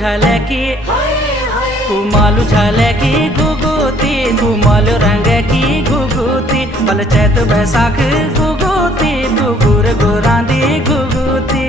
झाले की कुमालू झाले की गुगुती कुमालू रंग की गुगुती बल चैत बैसाख गुगुती गुगुर गुरांदी गुगुती